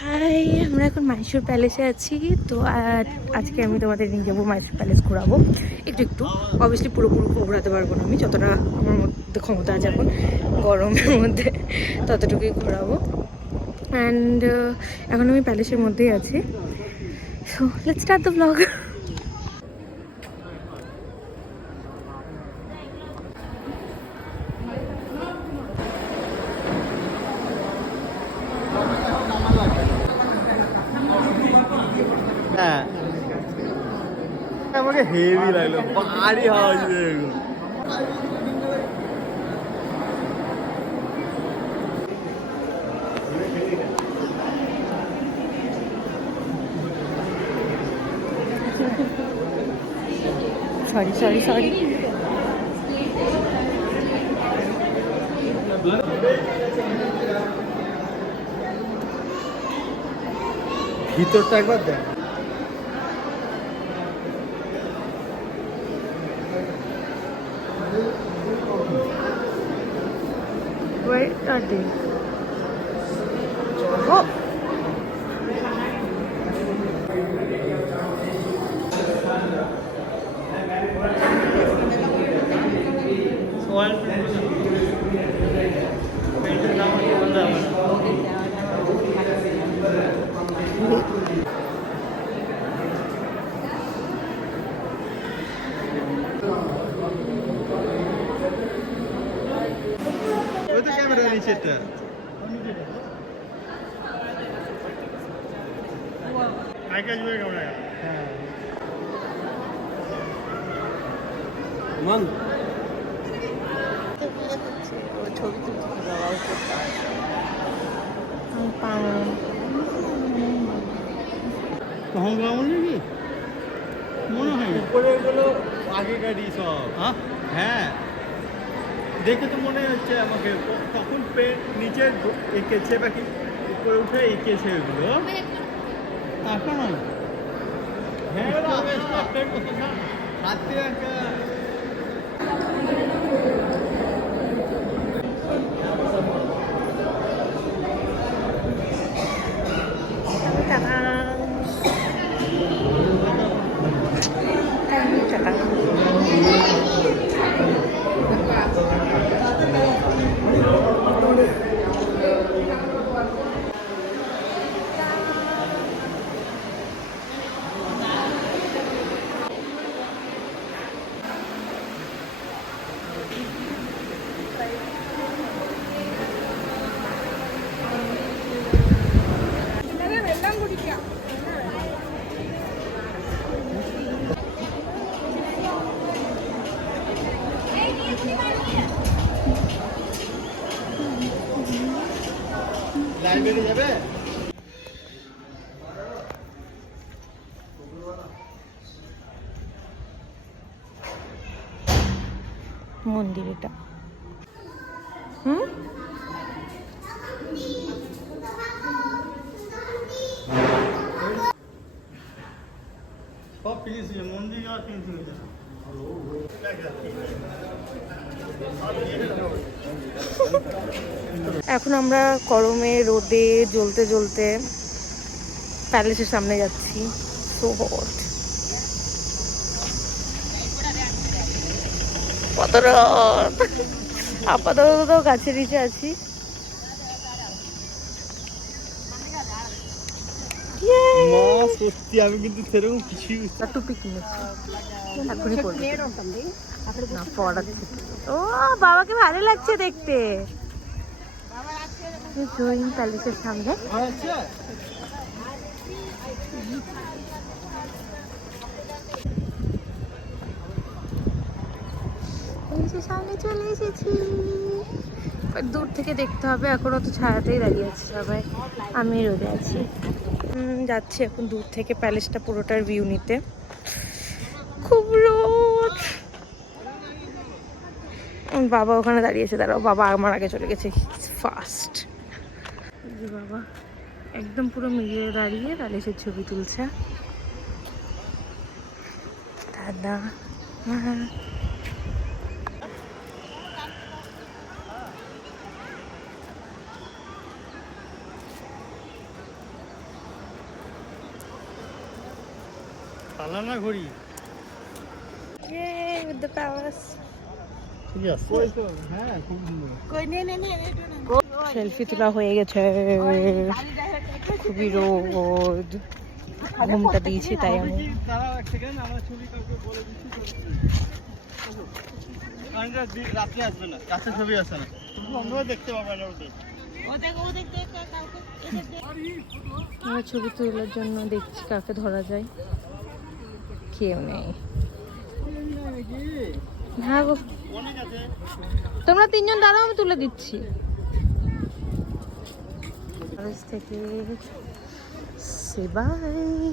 High, আমরা এখন মাইসোর প্যালেসে আছি। তো আজকে আমি তোমাদের নিয়ে যাবো মাইসোর প্যালেস ঘোরাবো একটু একটু। অবভিয়াসলি পুরোপুরি ঘোরাতে পারবো না আমি, যতটা আমার মধ্যে ক্ষমতা আছে এখন গরমের মধ্যে ততটুকুই ঘোরাবো। অ্যান্ড এখন আমি প্যালেসের মধ্যেই আছি। So let's start the blog. হ্যাঁ আমাকে হেভি লাগলো, ভারী হাওয়া ছিল। Sorry sorry sorry. ভিতরটা একবার দেখ। Where are they? Oh! ওই তো ক্যামেরা নিচেটা। হ্যাঁ মান ছবি তুলতে নাকি মনে হয় উপরে গুলো আগেকারই সব। হ্যাঁ দেখে তো মনে হচ্ছে আমাকে তখন পেট নিচে এঁকেছে বাকি উপরে উঠে এঁকেছে ওগুলো এখন। হ্যাঁ হাতে একটা লাইব্রেরি যাবে। মন্দির এটা। সব ফিনিশ মন্দির যাওয়া ফিনিশ হয়েছে। এখন আমরা গরমে রোদে জ্বলতে জ্বলতে প্যালেসের সামনে যাচ্ছি। সো হট, কত রোদ। আপাতত গাছের নিচে আছি। মা সত্যি আমি কিন্তু সেরকম কিছু টুপি কিনেছি, এখনই পড়বো না, পড়াচ্ছি। ও বাবাকে ভালো লাগছে দেখতে। জৈন প্যালেসের সামনে। প্যালেসের সামনে চলে এসেছি। দূর থেকে দেখতে হবে, এখনো তো ছায়াতেই দাঁড়িয়ে আছে সবাই, আমি রোদে আছি। যাচ্ছি এখন দূর থেকে প্যালেসটা পুরোটার ভিউ নিতে। খুব রোদ। বাবা ওখানে দাঁড়িয়েছে, দাঁড়াও, বাবা আমার আগে চলে গেছে ফাস্ট। বাবা একদম পুরো মিলিয়ে দাঁড়িয়ে প্যালেসের ছবি তুলছে। দাদা সালানা ঘড়ি Yay, with the palace. ঠিক আছে হ্যাঁ খুব সুন্দর সেলফি তোলা হয়ে গেছে, খুবই রোদ, ঘুমটা দিয়েছি তাই আমি। দাঁড়াও এক সেকেন্ড, আমার ছবি কাউকে বলে দিচ্ছি রাত্রে আসবে না, কাছে ছবি আসে না, আমরাও দেখতে পাবো না ওদের। আমরা ছবি তোলার জন্য দেখছি কাকে ধরা যায়, কেউ নেই। হ্যাঁ গো, অনেক আছে। তোমরা তিনজন দাঁড়াও, আমি তুলে দিচ্ছি। কলেজ থেকে সে বাই।